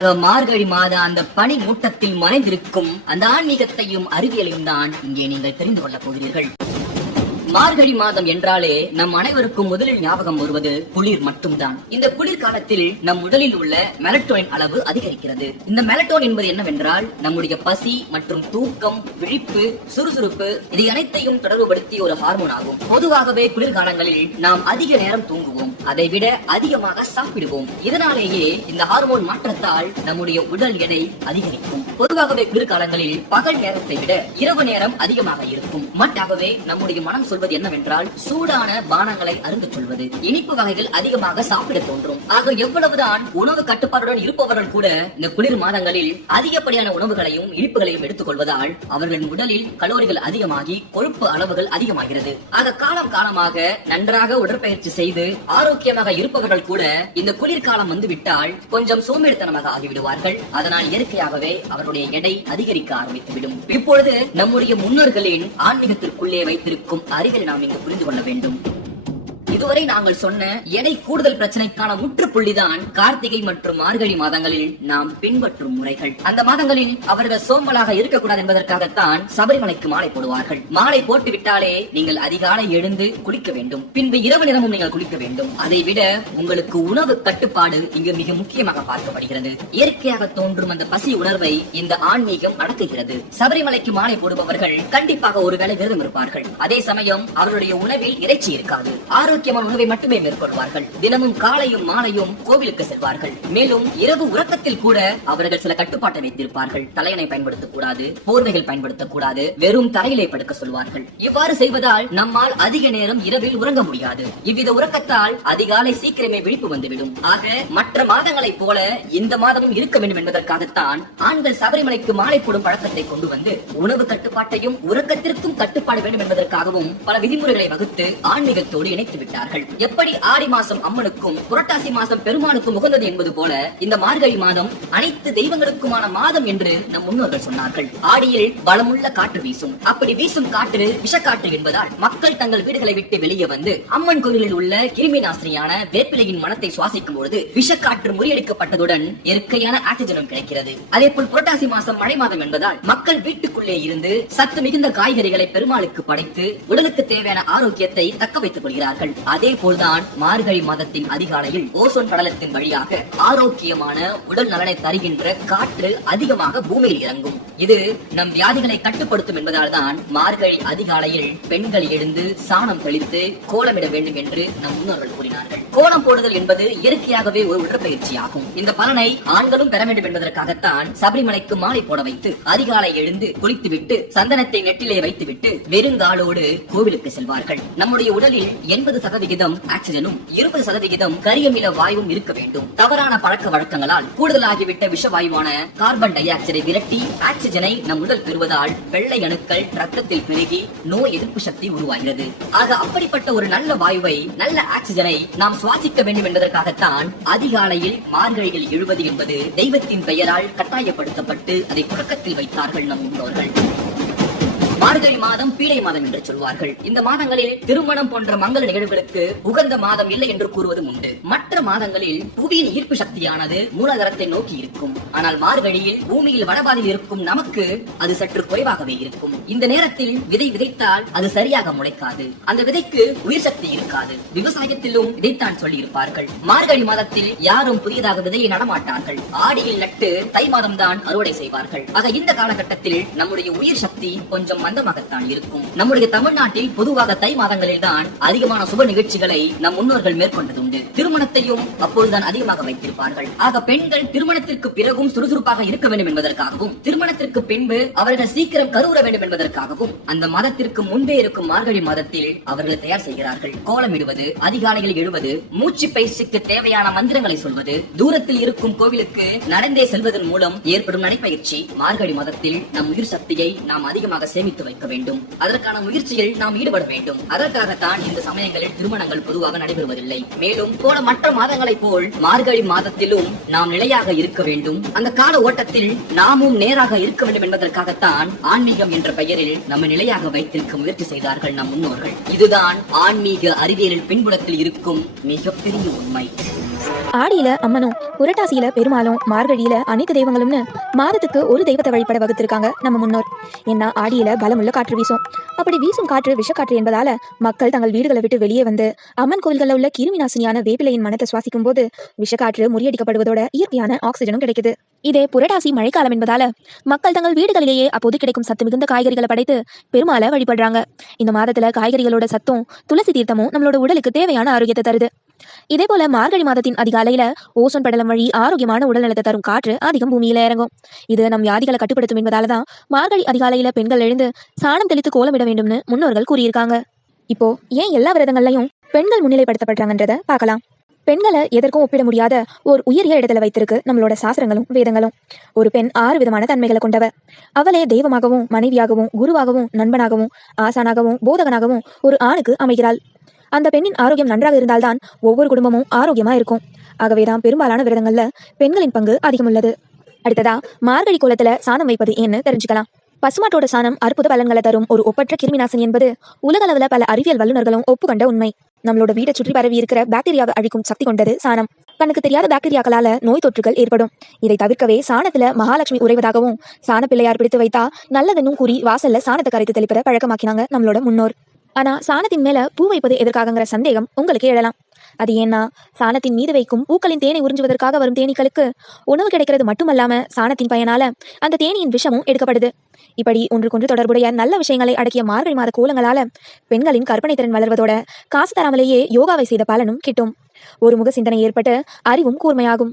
மார்கழி மாத அந்த பனி மூட்டத்தில் மறைந்திருக்கும் அந்த ஆன்மீகத்தையும் அறிவியலையும் தான் இங்கே நீங்கள் தெரிந்து கொள்ளப் போகிறீர்கள். மார்கழி மாதம் என்றாலே நம் அனைவருக்கும் முதலில் ஞாபகம் வருவது குளிர் மட்டும்தான். இந்த குளிர் காலத்தில் நம் உடலில் உள்ள மெலட்டோனின் அளவு அதிகரிக்கிறது. இந்த மெலட்டோன் என்பது என்னவென்றால் நம்முடைய பசி மற்றும் தூக்கம், விழிப்பு, சுறுசுறுப்பு இதை அனைத்தையும் தொடர்புபடுத்திய ஒரு ஹார்மோன் ஆகும். பொதுவாகவே குளிர்காலங்களில் நாம் அதிக நேரம் தூங்குவோம், அதை விட அதிகமாக சாப்பிடுவோம். இதனாலேயே இந்த ஹார்மோன் மாற்றத்தால் நம்முடைய உடல் எடை அதிகரிக்கும். பொதுவாகவே குளிர்காலங்களில் பகல் நேரத்தை விட இரவு நேரம் அதிகமாக இருக்கும். மட்டாகவே நம்முடைய மனம் சொல்வது என்னவென்றால் சூடான பானங்களை அருந்த சொல்வது, இனிப்பு வகைகள் அதிகமாக சாப்பிட தோன்றும். ஆக எவ்வளவுதான் உணவு கட்டுப்பாடுடன் இருப்பவர்கள் கூட இந்த குளிர் மாதங்களில் அதிகப்படியான உணவுகளையும் இனிப்புகளையும் எடுத்துக் கொள்வதால் அவர்களின் உடலில் கலோரிகள் அதிகமாகி கொழுப்பு அளவுகள் அதிகமாகிறது. ஆக காலம் காலமாக நன்றாக உடற்பயிற்சி செய்து ஆரோக்கியமாக இருப்பவர்கள் கூட இந்த குளிர்காலம் வந்துவிட்டால் கொஞ்சம் சோம்பேறித்தனமாக ஆகிவிடுவார்கள். அதனால் இயற்கையாகவே அவர்களுடைய எடை அதிகரிக்க ஆரம்பித்துவிடும். இப்பொழுது நம்முடைய முன்னோர்களின் ஆன்மீகத்திற்குள்ளே வைத்திருக்கும் அறிவை நாம் இங்கு புரிந்து கொள்ள வேண்டும். இதுவரை நாங்கள் சொன்ன எடை கூடுதல் பிரச்சனைக்கான முற்றுப்புள்ளிதான் கார்த்திகை மற்றும் மார்கழி மாதங்களில் நாம் பின்பற்றும் முறைகள். அந்த மாதங்களில் அவர்கள் சோம்பலாக இருக்கக்கூடாது என்பதற்காகத்தான் சபரிமலைக்கு மாலை போடுவார்கள். மாலை போட்டு விட்டாலே நீங்கள் அதிகாலை எழுந்து குளிக்க வேண்டும், பின்பு இரவு நேரமும் நீங்கள் குளிக்க வேண்டும். அதை விட உங்களுக்கு உணவு கட்டுப்பாடு இங்கு மிக முக்கியமாக பார்க்கப்படுகிறது. இயற்கையாக தோன்றும் அந்த பசி உணர்வை இந்த ஆன்மீகம் அடக்குகிறது. சபரிமலைக்கு மாலை போடுபவர்கள் கண்டிப்பாக ஒருவேளை விரதம் இருப்பார்கள். அதே சமயம் அவருடைய உணவில் இறைச்சி இருக்காது. ஆரோக்கியமான உணவை மட்டுமே மேற்கொள்வார்கள். தினமும் காலையும் மாலையும் கோவிலுக்கு செல்வார்கள். மேலும் இரவு உறக்கத்தில் கூட அவர்கள் சில கட்டுப்பாட்டை வைத்திருப்பார்கள். தலையணை பயன்படுத்தக்கூடாது, போர்வைகள் பயன்படுத்தக்கூடாது, வெறும் தரையிலே படுக்க சொல்வார்கள். இவ்வாறு செய்வதால் நம்மால் அதிக நேரம் இரவில் உறங்க முடியாது. இவ்வித உறக்கத்தால் அதிகாலை சீக்கிரமே விழிப்பு வந்துவிடும். ஆக மற்ற மாதங்களைப் போல இந்த மாதமும் இருக்க வேண்டும் என்பதற்காகத்தான் ஆண்கள் சபரிமலைக்கு மாலை போடும் பழக்கத்தை கொண்டு வந்து உணவு கட்டுப்பாட்டையும் உறக்கத்திற்கும் கட்டுப்பாடு வேண்டும் என்பதற்காகவும் பல விதிமுறைகளை வகுத்து ஆன்மீகத்தோடு இணைத்து விட்டார். எப்படி ஆடி மாசம் அம்மனுக்கும் புரட்டாசி மாசம் பெருமானுக்கும் உகந்தது என்பது போல இந்த மார்கழி மாதம் அனைத்து தெய்வங்களுக்குமான மாதம் என்று நம் முன்னோர்கள் சொன்னார்கள். ஆடியில் பலமுள்ள காற்று வீசும். அப்படி வீசும் காற்று விஷக்காற்று என்பதால் மக்கள் தங்கள் வீடுகளை விட்டு வெளியே வந்து அம்மன் கோயிலில் உள்ள கிருமி நாசினியான வேப்பிலையின் மனத்தை சுவாசிக்கும் பொழுது விஷக்காற்று முறியடிக்கப்பட்டதுடன் இயற்கையான ஆக்சிஜனும் கிடைக்கிறது. அதே போல் புரட்டாசி மாசம் மழை மாதம் என்பதால் மக்கள் வீட்டுக்குள்ளே இருந்து சத்து மிகுந்த காய்கறிகளை பெருமாளுக்கு படைத்து உடலுக்கு தேவையான ஆரோக்கியத்தை தக்க வைத்துக் கொள்கிறார்கள். அதே போல்தான் மார்கழி மாதத்தின் அதிகாலையில் ஓசோன் படலத்தின் வழியாக ஆரோக்கியமான உடல் நலனை தருகின்ற காற்று அதிகமாக பூமியில் இறங்கும். இது நம் வியாதிகளை கட்டுப்படுத்தும் என்பதால் தான் மார்கழி அதிகாலையில் பெண்கள் எழுந்து சாணம் தெளித்து கோலமிட வேண்டும் என்று நம் முன்னோர்கள் கூறினார்கள். கோலம் போடுதல் என்பது இயற்கையாகவே ஒரு உடற்பயிற்சி ஆகும். இந்த பலனை ஆண்களும் பெற வேண்டும் என்பதற்காகத்தான் சபரிமலைக்கு மாலை போட வைத்து அதிகாலை எழுந்து குளித்துவிட்டு சந்தனத்தை நெட்டிலே வைத்துவிட்டு வெறுங்காலோடு கோவிலுக்கு செல்வார்கள். நம்முடைய உடலில் 80% ஆக்சிஜனும் 20% கரியமில வாயுவும் இருக்க வேண்டும். தவறான பழக்க வழக்கங்களால் கூடுதலாகிவிட்ட விஷவாயுவான கார்பன் டை ஆக்சைடை விரட்டி ஆக்சிஜனை நம் உடல் பெறுவதால் வெள்ளை அணுக்கள் ரத்தத்தில் பெருகி நோய் எதிர்ப்பு சக்தி உருவாகிறது. ஆக அப்படிப்பட்ட ஒரு நல்ல வாயுவை, நல்ல ஆக்சிஜனை நாம் சுவாசிக்க வேண்டும் என்பதற்காகத்தான் அதிகாலையில் மார்கழியில் எழுவது என்பது தெய்வத்தின் பெயரால் கட்டாயப்படுத்தப்பட்டு அதை புழக்கத்தில் வைத்தார்கள் நம் முன்னோர்கள். மார்கழி மாதம் பீடை மாதம் என்று சொல்வார்கள். இந்த மாதங்களில் திருமணம் போன்ற மங்கள நிகழ்வுகளுக்கு உகந்த மாதம் இல்லை என்று கூறுவதும் உண்டு. மற்ற மாதங்களில் புவியின் ஈர்ப்பு சக்தியானது மூலதனத்தை நோக்கி இருக்கும். ஆனால் மார்கழியில் பூமியில் வடபாதில் இருக்கும் நமக்கு அது சற்று குறைவாகவே இருக்கும். இந்த நேரத்தில் விதை விதைத்தால் அது சரியாக முளைக்காது. அந்த விதைக்கு உயிர் சக்தி இருக்காது. விவசாயத்திலும் இதைத்தான் சொல்லி இருப்பார்கள். மார்கழி மாதத்தில் யாரும் புதியதாக விதையை நடமாட்டார்கள். ஆடியில் நட்டு தை மாதம் தான் அறுவடை செய்வார்கள். ஆக இந்த காலகட்டத்தில் நம்முடைய உயிர் சக்தி கொஞ்சம் மந்தமாகத்தான் இருக்கும். நம்முடைய தமிழ்நாட்டில் பொதுவாக தை மாதங்களில் தான் அதிகமான சுப நிகழ்ச்சிகளை நம் முன்னோர்கள் மேற்கொண்டதுண்டு. திருமணத்தையும் அப்பொழுதுதான் அதிகமாக வைத்திருப்பார்கள். ஆக பெண்கள் திருமணத்திற்கு பிறகும் சுறுசுறுப்பாக இருக்க வேண்டும் என்பதற்காகவும் திருமணத்திற்கு பின்பு அவர்கள் சீக்கிரம் கருவுற வேண்டும் என்பதற்காகவும் அந்த மாதத்திற்கு முன்பே இருக்கும் மார்கழி மாதத்தில் அவர்கள் தயார் செய்கிறார்கள். கோலமிடுவது, அதிகாலையில் எழுவது, மூச்சு பயிற்சிக்கு தேவையான மந்திரங்களை சொல்வது, தூரத்தில் இருக்கும் கோவிலுக்கு நடந்தே செல்வதன் மூலம் ஏற்படும் நடைப்பயிற்சி மார்கழி மாதத்தில் நம் உயிர் சக்தியை நாம் அதிகமாக சேமித்து வைக்க வேண்டும். அதற்கான முயற்சியில் நாம் ஈடுபட வேண்டும். அதற்காகத்தான் இந்த சமயங்களில் திருமணங்கள் பொதுவாக நடைபெறுவதில்லை. மேலும் போல மற்ற மாதங்களைப் போல் மார்கழி மாதத்திலும் நாம் நிலையாக இருக்க வேண்டும். அந்த கால ஓட்டத்தில் நாமும் நேராக இருக்க வேண்டும் என்பதற்காகத்தான் ஆன்மீகம் என்ற பெயரில் நம்ம நிலையாக வைத்திருக்க முயற்சி செய்தார்கள் நம் முன்னோர்கள். இதுதான் ஆன்மீக அறிவியலில் பின்புலத்தில் இருக்கும் மிகப்பெரிய உண்மை. ஆடியில அம்மனும், புரட்டாசியில பெருமாளும், மார்கழியில அனைத்து தெய்வங்களும்னு மாதத்துக்கு ஒரு தெய்வத்தை வழிபட வகுத்திருக்காங்க நம்ம முன்னோர். ஏன்னா ஆடியில பலமுள்ள காற்று வீசும். அப்படி வீசும் காற்று விஷக்காற்று என்பதால மக்கள் தங்கள் வீடுகளை விட்டு வெளியே வந்து அம்மன் கோவில்களில் உள்ள கிருமி நாசினியான வேப்பிலையின் மனத்தை சுவாசிக்கும் போது விஷக்காற்று முறியடிக்கப்படுவதோட இயற்கையான ஆக்சிஜனும் கிடைக்குது. இதே புரட்டாசி மழைக்காலம் என்பதால மக்கள் தங்கள் வீடுகளிலேயே அப்போது கிடைக்கும் சத்து மிகுந்த காய்கறிகளை படைத்து பெருமாளை வழிபடுறாங்க. இந்த மாதத்துல காய்கறிகளோட சத்தும் துளசி தீர்த்தமும் நம்மளோட உடலுக்கு தேவையான ஆரோக்கியத்தை தருது. இதே போல மார்கழி மாதத்தின் அதிகாலையில ஓசோன் படலம் வழி ஆரோக்கியமான உடல் நலத்தை தரும் காற்று அதிகம் பூமியில இறங்கும். இது நம் வியாதிகளை கட்டுப்படுத்தும் என்பதாலதான் மார்கழி அதிகாலையில பெண்கள் எழுந்து சாணம் தெளித்து கோலமிட வேண்டும்னு முன்னோர்கள் கூறியிருக்காங்க. இப்போ ஏன் எல்லா விரதங்கள்லையும் பெண்கள் முன்னிலைப்படுத்தப்படுறாங்கன்றத பார்க்கலாம். பெண்களை எதற்கும் ஒப்பிட முடியாத ஒரு உயரிய இடத்துல வைத்திருக்கு நம்மளோட சாஸ்திரங்களும் வேதங்களும். ஒரு பெண் 6 விதமான தன்மைகளை கொண்டவ. அவளே தெய்வமாகவும், மனைவியாகவும், குருவாகவும், நண்பனாகவும், ஆசானாகவும், போதகனாகவும் ஒரு ஆணுக்கு அமைகிறாள். அந்த பெண்ணின் ஆரோக்கியம் நன்றாக இருந்தால்தான் ஒவ்வொரு குடும்பமும் ஆரோக்கியமா இருக்கும். ஆகவேதான் பெரும்பாலான விரதங்கள்ல பெண்களின் பங்கு அதிகம் உள்ளது. அடுத்ததா மார்கழி கோலத்துல சாணம் வைப்பது ஏன்னு தெரிஞ்சுக்கலாம். பசுமாட்டோட சாணம் அற்புத பலன்களை தரும் ஒரு ஒப்பற்ற கிருமிநாசினி என்பது உலகளவுல பல அறிவியல் வல்லுநர்களும் ஒப்புக்கொண்ட உண்மை. நம்மளோட வீட்டை சுற்றி பரவி இருக்கிற பாக்டீரியாவை அழிக்கும் சக்தி கொண்டது சாணம். கண்ணுக்கு தெரியாத பாக்டீரியாக்களால நோய் தொற்றுகள் ஏற்படும். இதை தவிர்க்கவே சாணத்துல மகாலட்சுமி உறைவதாகவும் சாண பிள்ளையார் பிடித்து வைத்தா நல்லதென்னும் கூறி வாசல்ல சாணத்தை கரைத்து தெளிப்பத பழக்கமாக்கினாங்க நம்மளோட முன்னோர். ஆனா சாணத்தின் மேல பூ வைப்பது எதற்காகங்கிற சந்தேகம் உங்களுக்கு எழலாம். அது ஏன்னா சாணத்தின் மீது வைக்கும் பூக்களின் தேனை உறிஞ்சுவதற்காக வரும் தேனீக்களுக்கு உணவு கிடைக்கிறது மட்டுமல்லாம சாணத்தின் பயனால அந்த தேனியின் விஷமும் எடுக்கப்படுது. இப்படி ஒன்றுக்கொன்று தொடர்புடைய நல்ல விஷயங்களை அடக்கிய மார்கழி மாத கோலங்களால பெண்களின் கற்பனை திறன் வளர்வதோட காசு தராமலேயே யோகாவை செய்த பலனும் கிட்டும். ஒரு முக சிந்தனை ஏற்பட்டு அறிவும் கூர்மையாகும்.